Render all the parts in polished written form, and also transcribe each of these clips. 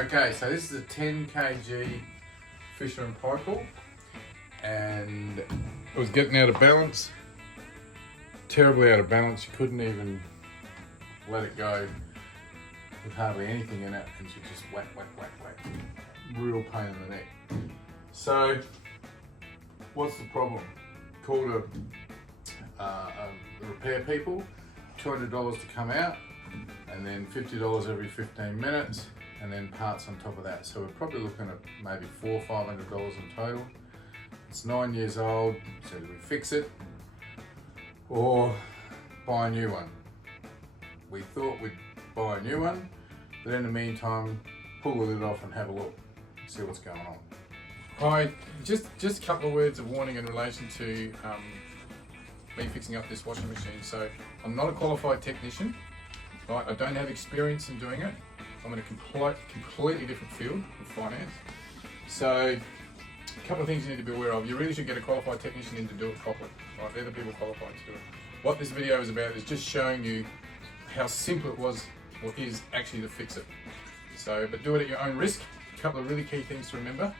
Okay, so this is a 10 kg Fisher and Paykel, and it was getting out of balance, terribly out of balance. You couldn't even let it go with hardly anything in it, and you just whack, whack, whack, whack. Real pain in the neck. So, what's the problem? Called the repair people, $200 to come out, and then $50 every 15 minutes, and then parts on top of that. So we're probably looking at maybe $400 or $500 in total. It's 9 years old, so do we fix it or buy a new one? We thought we'd buy a new one, but in the meantime, pull the lid off and have a look, see what's going on. Hi, just a couple of words of warning in relation to me fixing up this washing machine. So I'm not a qualified technician, right? I don't have experience in doing it. I'm in a completely different field of finance. So a couple of things you need to be aware of. You really should get a qualified technician in to do it properly, right? They're the people qualified to do it. What this video is about is just showing you how simple it was or is actually to fix it. So, but do it at your own risk. A couple of really key things to remember.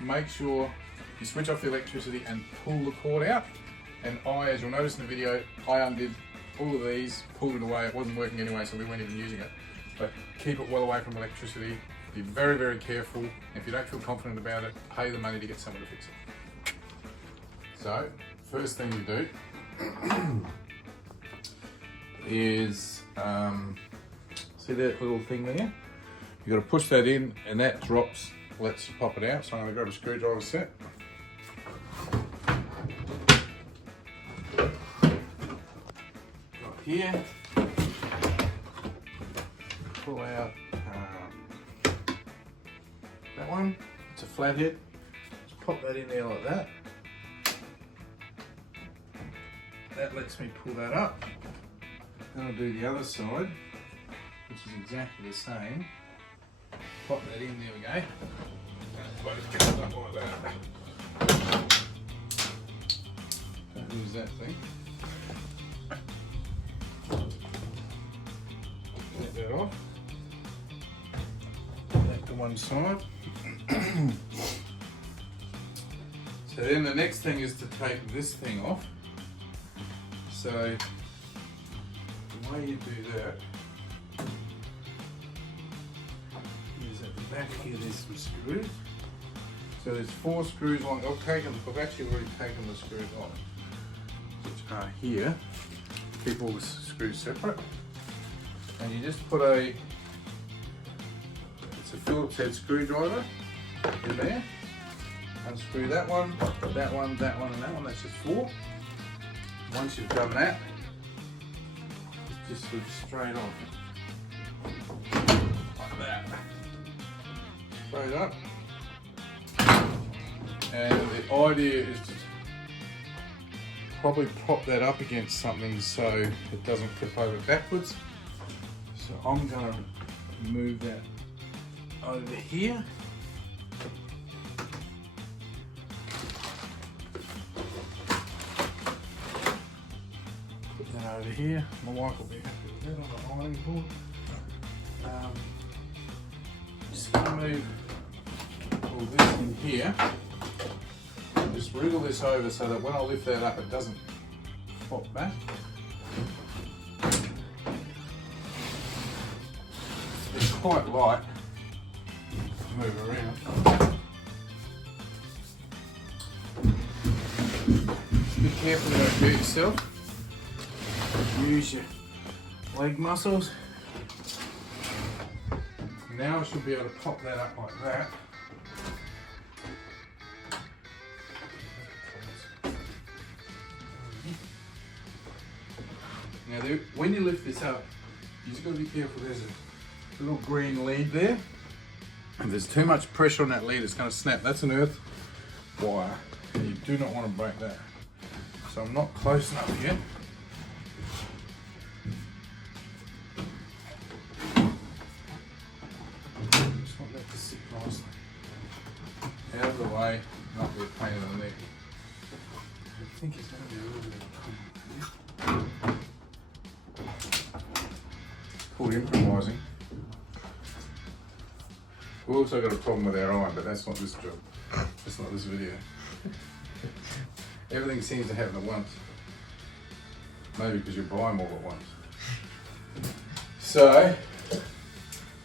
Make sure you switch off the electricity and pull the cord out. And as you'll notice in the video, I undid all of these, pulled it away. It wasn't working anyway, so we weren't even using it. But keep it well away from electricity. Be very, very careful. If you don't feel confident about it, pay the money to get someone to fix it. So, first thing you do is, see that little thing there? You got to push that in, and that drops, lets you pop it out. So I'm going to grab a screwdriver set. Right here. Pull out that one. It's a flathead. Just pop that in there like that. That lets me pull that up. Then I'll do the other side, which is exactly the same. Pop that in, there we go. Both comes up like that. Don't lose that thing. Get that off. Put that to one side. So then the next thing is to take this thing off. So the way you do that is at the back here there's some screws. So there's 4 screws on. I've actually already taken the screws off, which are here. Keep all the screws separate. And you just put it's a Phillips head screwdriver in there. Unscrew that one, that one, that one, and that one. That's just 4. Once you've done that, just sort of straight off. Like that. Straight up. And the idea is to probably prop that up against something so it doesn't flip over backwards. So I'm going to move that over here. Put that over here. My wife will be happy with that on the ironing board. Just going to move all this in here. And just wriggle this over so that when I lift that up it doesn't pop back. It's quite light to move around. Just be careful you don't hurt yourself. Use your leg muscles. Now I should be able to pop that up like that. Now when you lift this up, you just got to be careful. There's a little green lead there. If there's too much pressure on that lead, it's going to snap. That's an earth wire, and you do not want to break that. So I'm not close enough yet. Just want that to sit nicely out of the way, not be a pain in the neck. I think it's going to be a little bit of a pain. It's called improvising. We also got a problem with our iron, but that's not this job. That's not this video. Everything seems to happen at once. Maybe because you buy them all at once. So,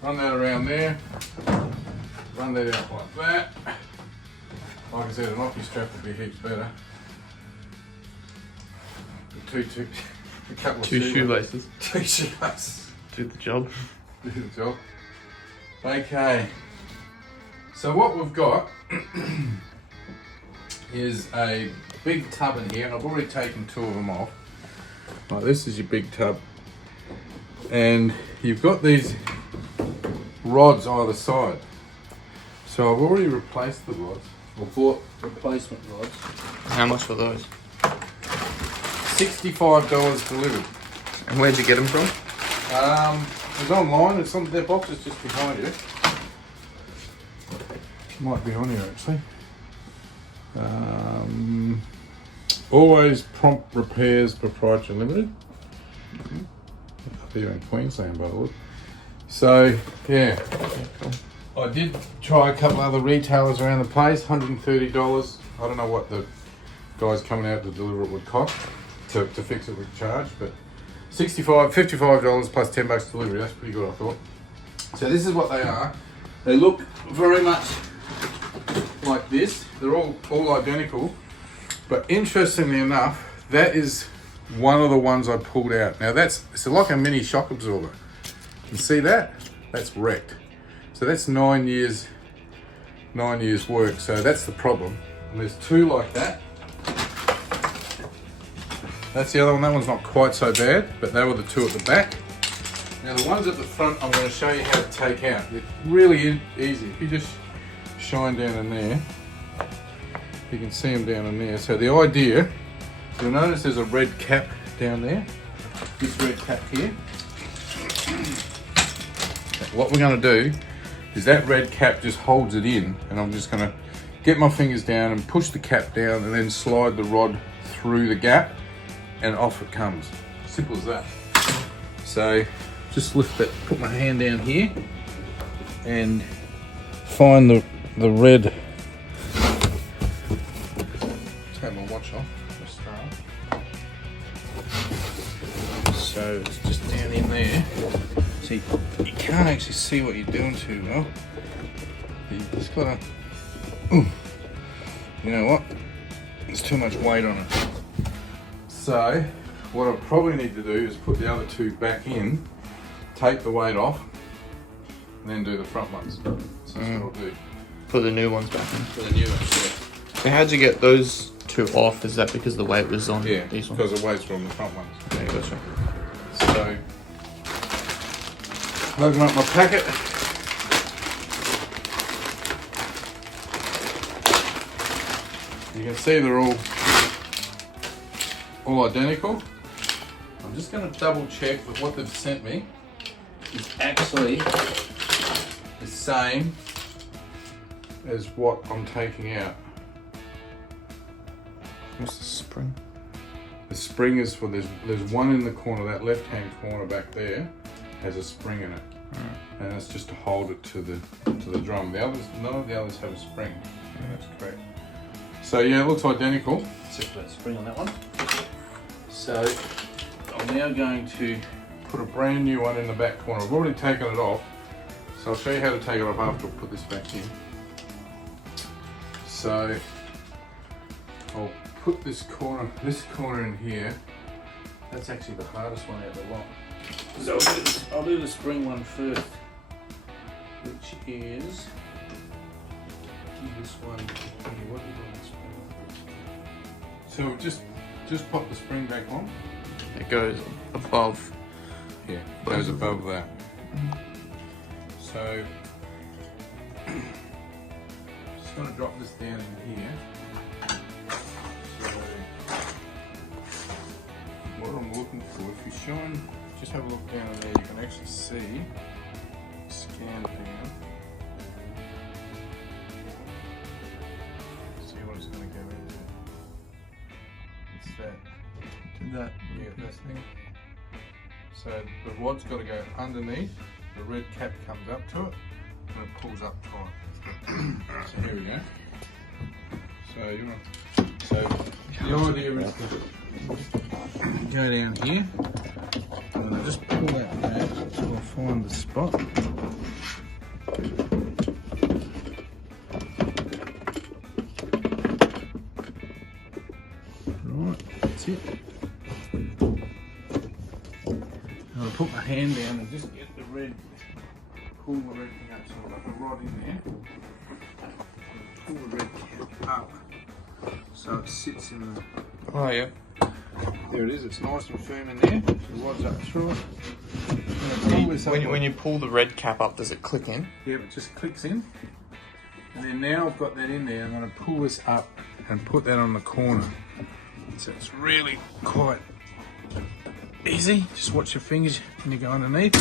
run that around there. Run that out like that. Like I said, an ocky strap would be heaps better. A couple of shoelaces. 2 shoelaces. Do the job. Do the job. Okay. So what we've got is a big tub in here, and I've already taken 2 of them off. Right, this is your big tub. And you've got these rods either side. So I've already replaced the rods. I bought replacement rods. How much for those? $65 delivered. And where'd you get them from? It's online. It's on their box is just behind you. Might be on here actually. Always Prompt Repairs Proprietary Limited. Up here in Queensland, by the way. So yeah, cool. I did try a couple other retailers around the place. $130. I don't know what the guys coming out to deliver it would cost. To fix it would charge, but $55 plus $10 delivery. That's pretty good, I thought. So this is what they are. They look very much like this. They're all identical, but interestingly enough, that is one of the ones I pulled out. Now it's like a mini shock absorber. You see that? That's wrecked. So that's 9 years work. So that's the problem. And there's 2 like that. That's the other one. That one's not quite so bad, but they were the 2 at the back. Now the ones at the front, I'm going to show you how to take out. It's really easy. If you just shine down in there, you can see them down in there. So the idea, you'll notice there's a red cap down there. This red cap here. What we're going to do is that red cap just holds it in, and I'm just going to get my fingers down and push the cap down and then slide the rod through the gap and off it comes. Simple as that. So just lift it, put my hand down here and find the red. Take my watch off for a start. So it's just down in there. See, you can't actually see what you're doing too well. You just gotta, you know what? There's too much weight on it. So what I probably need to do is put the other 2 back in, take the weight off, and then do the front ones. So that's what I'll do. Put the new ones back in. For the new ones, yeah. So how'd you get those 2 off? Is that because the weight was on these ones? Because the weight's were on the front ones. Okay, gotcha. So, open up my packet. You can see they're all identical. I'm just going to double check that what they've sent me is actually the same as what I'm taking out. What's the spring? The spring is for there's one in the corner, that left hand corner back there has a spring in it. And that's just to hold it to the drum. The others, none of the others have a spring. That's correct. So yeah, it looks identical, except for that spring on that one. So I'm now going to put a brand new one in the back corner. I've already taken it off, so I'll show you how to take it off after I put this back in. So I'll put this corner in here. That's actually the hardest one out of the lot. So I'll do the spring one first, which is this one here. What do you call this spring? So just pop the spring back on. It goes above. Yeah, it goes above that. So just going to drop this down in here. So what I'm looking for, if you shine, just have a look down in there, you can actually see, scan down, see what it's going to go into. It's that. Do that. Yeah, that thing. So the rod's got to go underneath, the red cap comes up to it, so it pulls up tight. So here we go. So you want so the idea is to go down here and I'll just pull that back until I find the spot. Right, that's it. I'll put my hand down and just get the red, pull the red thing up, so I've got the rod in there. Pull the red cap up so it sits in the... Oh yeah. There it is, it's nice and firm in there. The rod's up through it. When you pull the red cap up, does it click in? Yeah, it just clicks in. And then now I've got that in there, I'm going to pull this up and put that on the corner. So it's really quite easy. Just watch your fingers when you go underneath.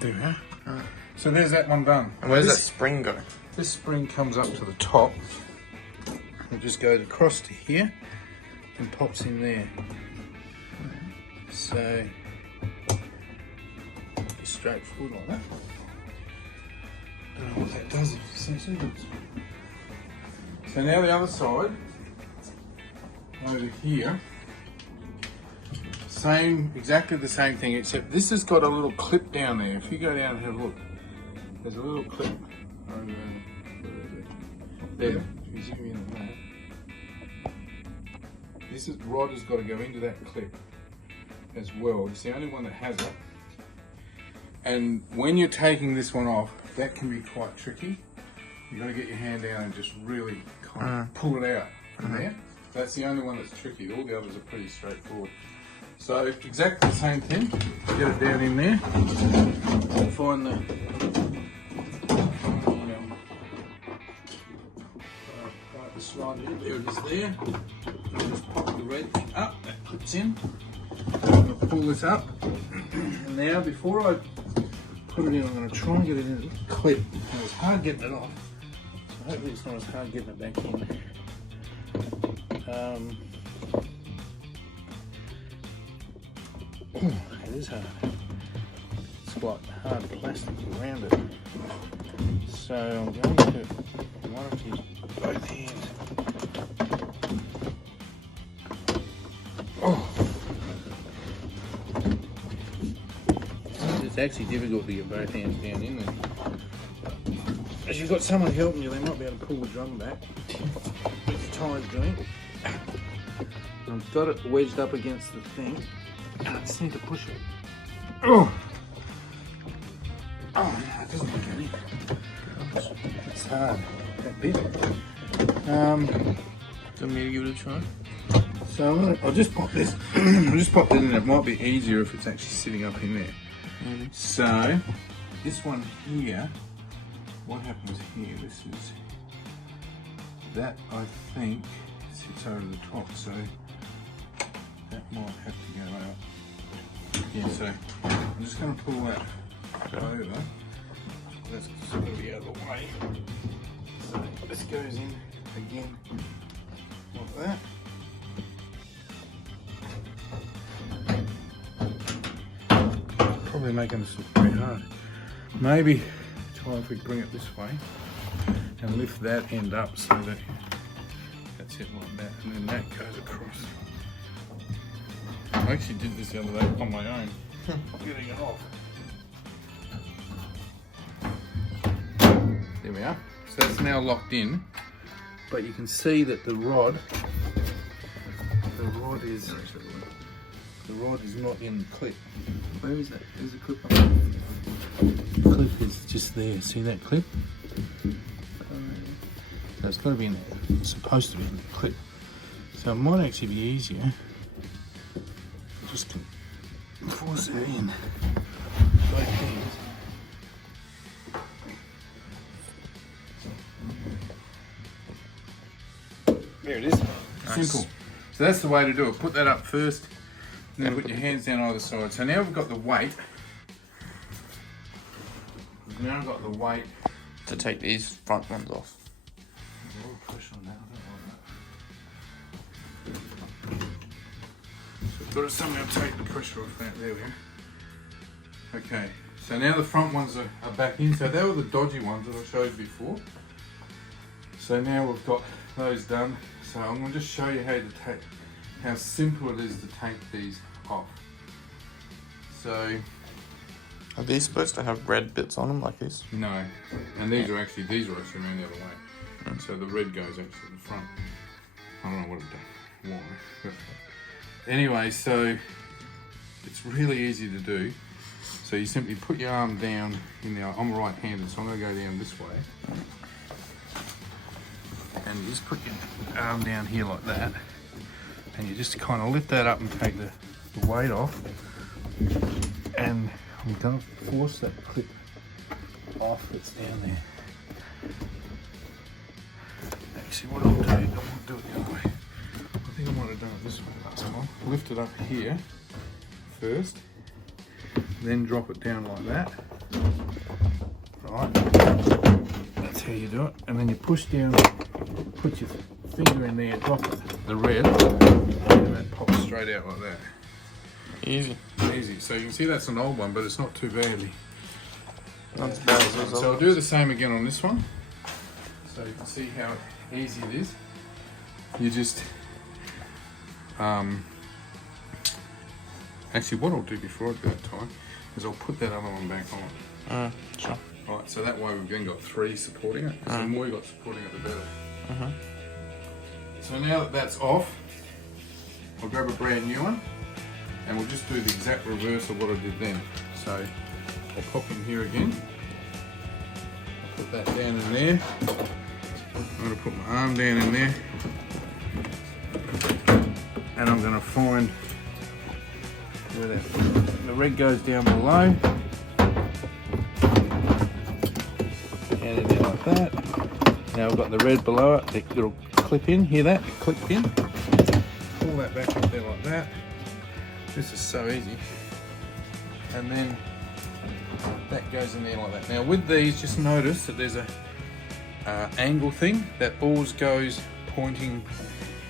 There we are. So there's that one done. And where's that spring go? This spring comes up to the top. It just goes across to here and pops in there. So just straightforward like that. Don't know what that does. So now the other side, over here, exactly the same thing, except this has got a little clip down there. If you go down and have a look, there's a little clip over there. If you zoom in on that, this rod has got to go into that clip as well. It's the only one that has it. And when you're taking this one off, that can be quite tricky. You've got to get your hand down and just really kind of pull it out from there. That's the only one that's tricky. All the others are pretty straightforward. So exactly the same thing. Get it down in there. Find the slide here. There it is there. I'll just pop the red thing up. That clips in. I'm going to pull this up. And now before I put it in, I'm going to try and get it in a clip. Now it's hard getting it off. So hopefully it's not as hard getting it back in. It is hard. It's got hard plastic around it. So I'm going to want to use both hands. Oh. It's actually difficult to get both hands down in there. As you've got someone helping you, they might be able to pull the drum back. Which Ty's doing. I've got it wedged up against the thing. I just need to push it. Oh! Oh no, it doesn't look any. It's hard, that bit. Do you want me to give it a try? So I'll just pop this. I'll just pop that in. It might be easier if it's actually sitting up in there. So this one here, what happens here? This is that I think sits over the top. So that might have to go out. Yeah. So I'm just going to pull that over. That's going to be out of the way. So this goes in again like that. Probably making this look very hard. Maybe try if we bring it this way and lift that end up so that that's it like that, and then that goes across. I actually did this the other day on my own, getting it off. There we are. So that's now locked in, but you can see that the rod is not in the clip. Where is that? There's a clip on it. The clip is just there. See that clip? So it's got to be in there. It's supposed to be in the clip. So it might actually be easier. Just can force her in. Both hands. There it is. Nice. Simple. So that's the way to do it. Put that up first, then put your hands down either side. So now we've got the weight. We've now got the weight To take these front ones off. There's a little pressure on that. I don't like that. So I've got to somehow take the pressure off that. There we go. Okay. So now the front ones are back in. So they were the dodgy ones that I showed you before. So now we've got those done. So I'm going to just show you how simple it is to take these off. So Are these supposed to have red bits on them like this? no, and these are actually around the other way. So the red goes actually to the front. I don't know what it does, why. Anyway, so it's really easy to do. So you simply put your arm down in there. I'm right-handed, so I'm going to go down this way. And you just put your arm down here like that. And you just kind of lift that up and take the weight off. And I'm going to force that clip off that's down there. Actually, what I'll do, I won't do it the other way. I think I might have done it this way last time. Lift it up here first, then drop it down like that. Right, that's how you do it. And then you push down, put your finger in there, drop the red, and that pops straight out like that. Easy. Easy. So you can see that's an old one, but it's not too badly. Not as bad as those So I'll others. do the same again on this one. So you can see how easy it is. You just, actually what I'll do before I do that time is I'll put that other one back on. Sure. Right, so that way we've then got 3 supporting it. So the more you've got supporting it, the better. So now that that's off, I'll grab a brand new one and we'll just do the exact reverse of what I did then. So I'll pop in here again. I'll put that down in there. I'm going to put my arm down in there. And I'm going to find where the red goes down below. And in there like that. Now I've got the red below it, the little clip in, hear that? Clip in. Pull that back up there like that. This is so easy. And then that goes in there like that. Now with these, just notice that there's a angle thing that always goes pointing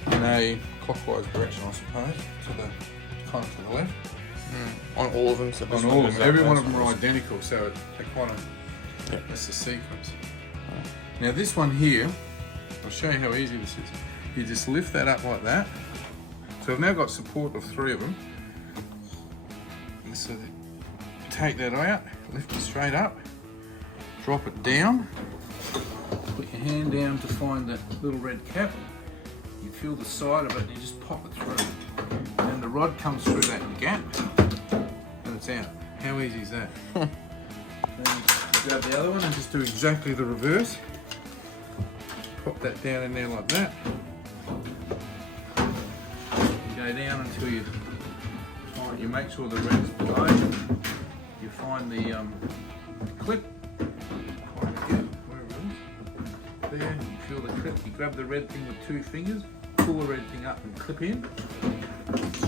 in a clockwise direction, I suppose, kind of to the left. On all of them. So On all of them, every one of them are identical, so they kind of, that's the sequence. Now this one here, I'll show you how easy this is. You just lift that up like that. So I've now got support of 3 of them. And so take that out, lift it straight up, drop it down, put your hand down to find the little red cap. You feel the side of it and you just pop it through. And the rod comes through that gap and it's out. How easy is that? Then you grab the other one and just do exactly the reverse. Pop that down in there like that. You go down until you make sure the red's below. You find the clip. Find the gap, wherever it is. There, you feel the clip. You grab the red thing with 2 fingers, pull the red thing up and clip in.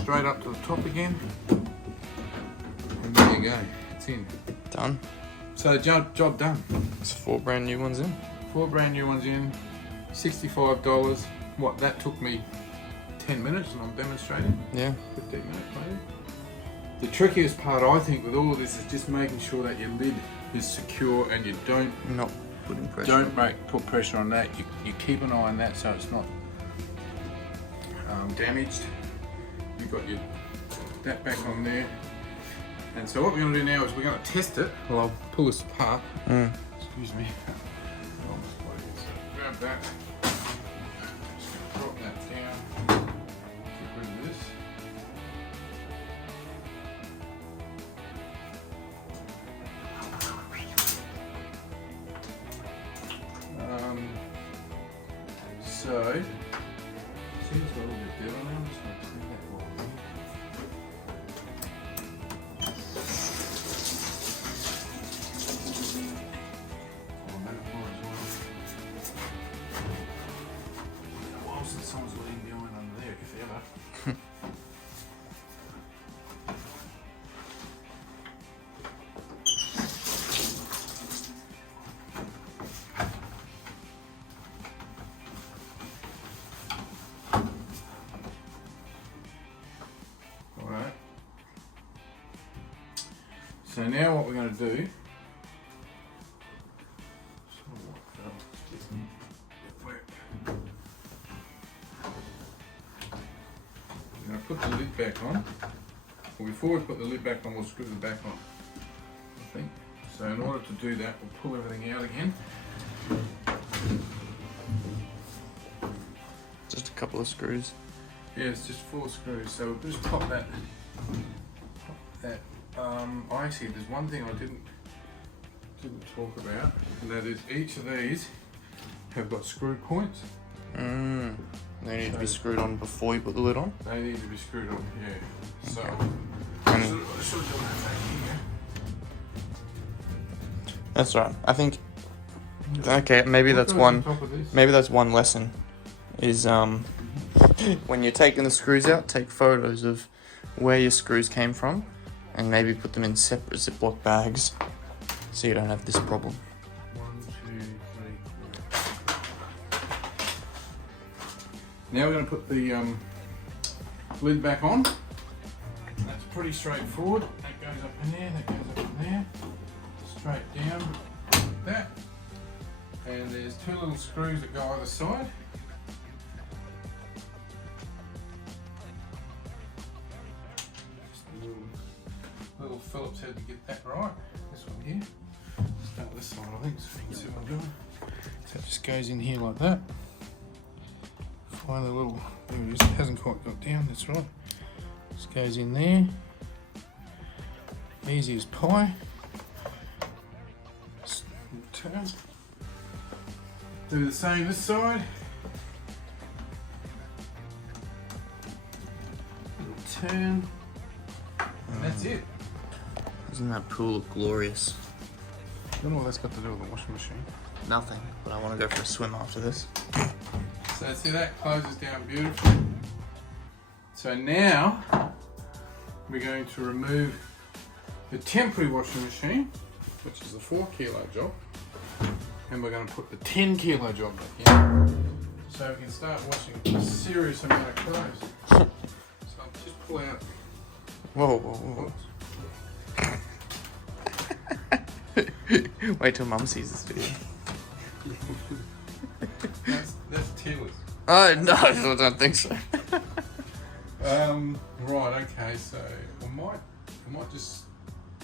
Straight up to the top again. And there you go. It's in. Done. So job done. It's 4 brand new ones in. 4 brand new ones in. $65. What, that took me 10 minutes and I'm demonstrating. Yeah. 15 minutes maybe. The trickiest part, I think, with all of this is just making sure that your lid is secure and you don't Not putting pressure. put pressure on that. You keep an eye on that so it's not damaged. You've got that back on there. And so what we're going to do now is we're going to test it. Well, I'll pull this apart. Excuse me. So grab that. Just drop that down. Get rid of this. So, seems a little bit better now. I'm just going to clean that one. Oh, that one as well. A while since someone's letting me on under there, if ever. So now what we're going to do, we're going to put the lid back on. Well, before we put the lid back on, we'll screw the back on, I think. So in order to do that, we'll pull everything out again. Just a couple of screws. Yeah, it's just 4 screws. So we'll just pop that. Actually, there's one thing I didn't talk about, and that is each of these have got screw points. They need to be screwed on before you put the lid on? They need to be screwed on, yeah. So, And I should do that here. that's right. I think, okay, maybe that's one, maybe that's one lesson, is when you're taking the screws out, take photos of where your screws came from, and maybe put them in separate Ziploc bags, so you don't have this problem. 1, 2, 3, 4. Now we're going to put the lid back on. That's pretty straightforward. That goes up in there, that goes up in there. Straight down, like that. And there's 2 little screws that go either side. Just a little Phillips head to get that right. This one here. Start this side, I think, so you can see what I'm doing. So it just goes in here like that. Find the little, there it is, it hasn't quite got down, that's right. Just goes in there. Easy as pie. Just turn. Do the same this side. Little turn. And that's it. Doesn't that pool look glorious? I don't know what that's got to do with the washing machine. Nothing, but I want to go for a swim after this. So see, that closes down beautifully. So now we're going to remove the temporary washing machine, which is the 4 kilo job, and we're going to put the 10 kilo job back in, so we can start washing a serious amount of clothes. So I'll just pull out. Whoa, whoa, whoa. Wait till Mum sees this video. That's Taylor's. Oh, no, I don't think so. Right, okay, so I might just, I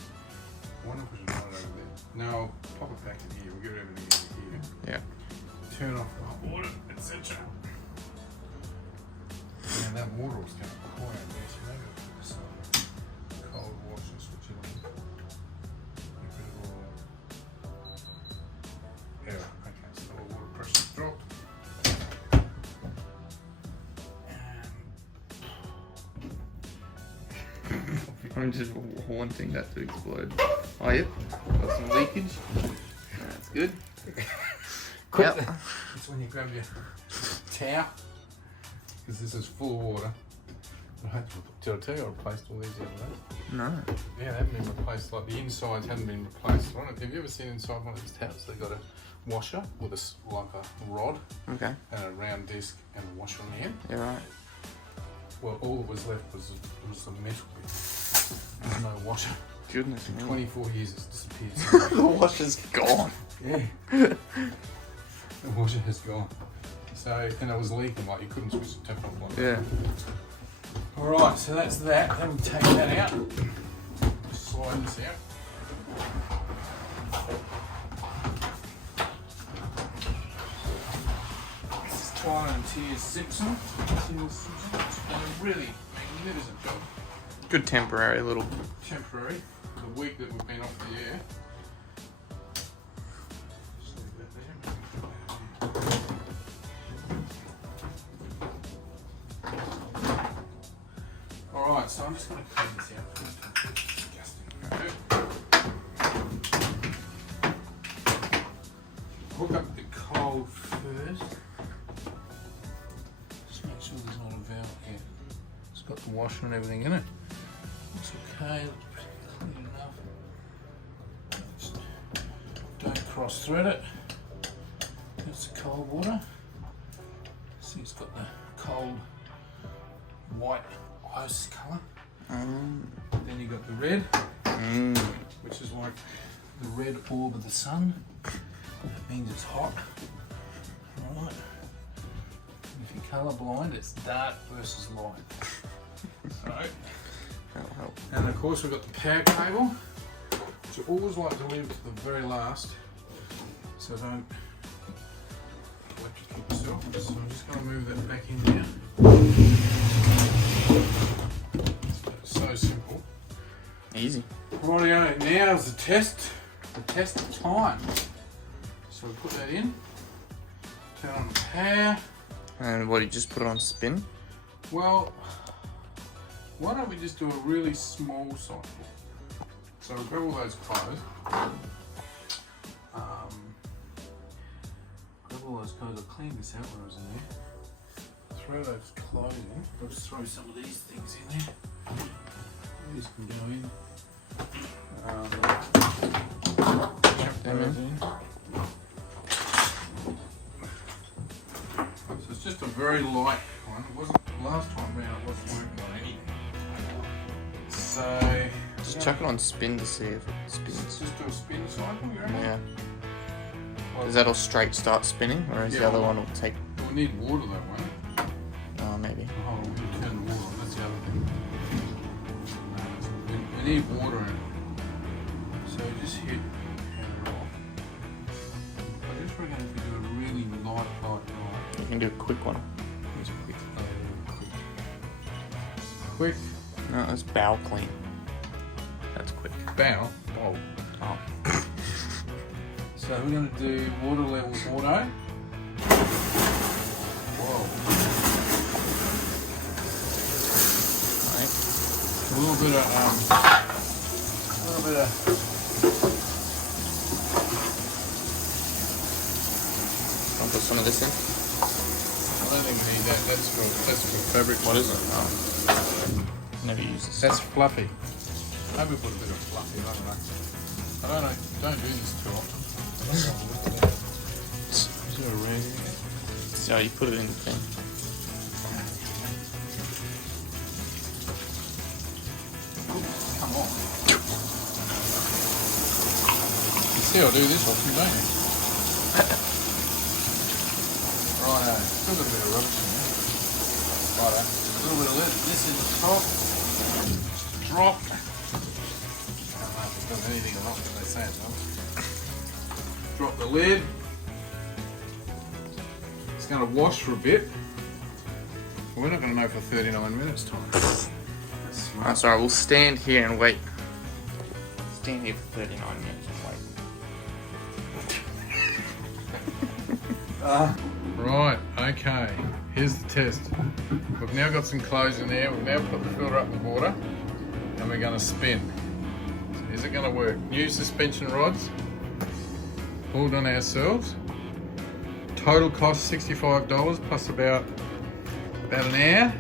wonder if we should run it over there. No, I'll pop it back in here, we'll get everything in here. Yeah. Turn off the hot water, etc. And that water was going to pour out there, so maybe I'll put this on cold wash and switch it on. Get rid of all that. Yeah, okay, so the water pressure's dropped. I'm just wanting that to explode. Oh, yep. Got some leakage. That's good. Quick. That's when you grab your towel, because this is full of water. Did I tell you I replaced all these the other day? No. Yeah, they haven't been replaced. Like the insides hadn't been replaced. Have you ever seen inside one of these towels? They got a washer with a rod Okay. and a round disc and a washer on the end. Yeah, right. Well, all that was left was the metal bit. There's no washer. Goodness In me. 24 years, it's disappeared. The washer's gone. Yeah. The washer has gone. So, and it was leaking, like you couldn't switch the tap off like that. Yeah. Alright, so that's that. Then we take that out. Just slide this out. This is Twine and Tears Simpson. It's done a really magnificent job. Good temporary little. Temporary. The week that we've been off the air. Just leave that there. Alright, so I'm just going to clean this out first. It's disgusting. Hook up the coal first. Just make sure there's not a valve here. It's got the washer and everything in it. It's okay, looks pretty clean enough. Just don't cross thread it. That's the cold water. See, it's got the cold white ice colour. Then you got the red. which is like the red orb of the sun. That means it's hot. Right. If you're colourblind, it's dark versus light. So, That'll help. and of course we've got the power cable, which I always like to leave to the very last, so don't electrocute yourself. So I'm just going to move that back in now. So simple. Easy. Rightio, now is the test of time. So we put that in, turn on the power. And what, you just put it on spin? Well, why don't we just do a really small cycle? So we'll grab all those clothes. Grab all those clothes. I'll clean this out when I was in there. Throw those clothes in. I'll just throw some of these things in there. These can go in. Chuck those in. So it's just a very light one. It wasn't last time round. It wasn't working on anything. So Just chuck it on spin to see if it spins. just do a spin cycle. You reckon? Yeah. Does that all straight start spinning, or is the Yeah, other well- one will take? We need water though, won't it? Oh, maybe. Oh, we can turn the water on. That's the other thing. We need water in it. So just hit hammer off. I just reckon if we do a really light. You can do a quick one. Just quick. No, that's bow clean. That's quick. Bow. Oh. Oh. So we're going to do water levels auto. Whoa. Right. A little bit of I'll put some of this in. I don't think we need that. That's for fabric. What is it? Oh. Never used this. That's fluffy. Maybe put a bit of fluffy. I don't know. Don't do this too often. I don't know what to do. Is there a rag in there? So you put it in the thing. Come on. You see I do this often, don't you? Righto. Still got a bit of rubbish in there. Righto. A little bit of this in the top. Just drop. I don't know if it does anything or not, but they say it does. Drop the lid. It's going to wash for a bit. We're not going to know for 39 minutes time. That's smart. That's alright, we'll stand here and wait. Stand here for 39 minutes and wait. Right, okay. Here's the test. We've now got some clothes in there. We've now put the filter up the water and we're going to spin. So is it going to work? New suspension rods. Pulled on ourselves. Total cost $65 plus about an hour.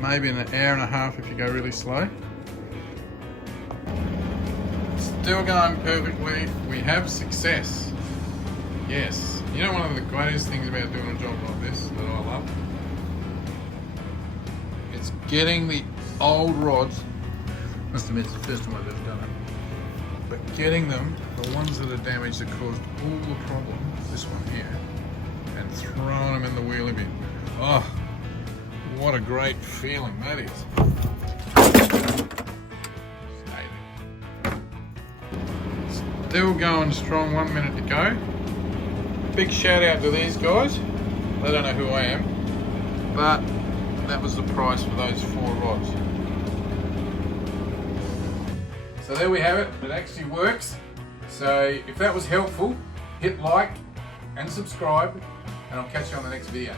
Maybe an hour and a half if you go really slow. Still going perfectly. We have success. Yes. You know one of the greatest things about doing a job like this that I love? It's getting the old rods. Must admit it's the first time I've ever done it. But getting them, the ones that are damaged that caused all the problem, this one here, and throwing them in the wheelie bin. Oh, what a great feeling that is. Still going strong, 1 minute to go. Big shout out to these guys. They don't know who I am, but that was the price for those 4 rods. So there we have it. It actually works. So if that was helpful, hit like and subscribe, and I'll catch you on the next video.